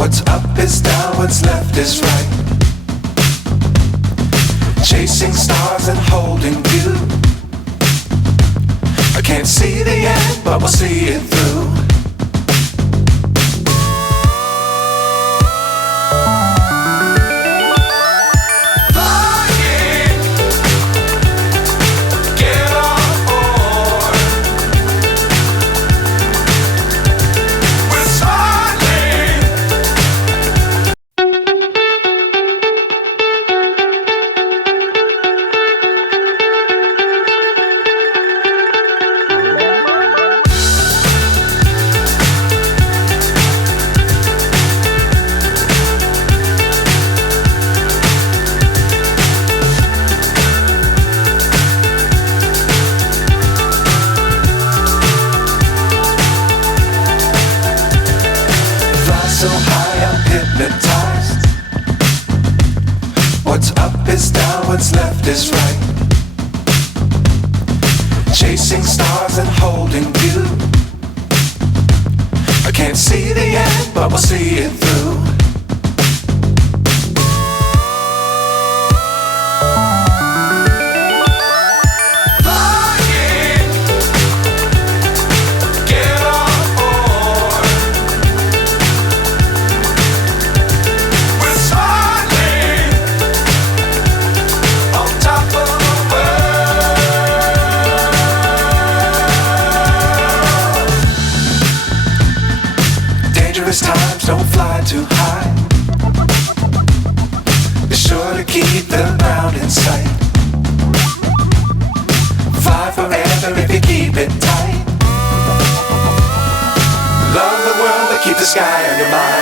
What's up is down, what's left is right. Chasing stars and holding you. I can't see the end, but we'll see it through. So high I'm hypnotized. What's up is down, what's left is right. Chasing stars and holding you. I can't see the end, but we'll see it through. Dangerous times, don't fly too high. Be sure to keep the ground in sight. Fly forever if you keep it tight. Love the world, but keep the sky on your mind.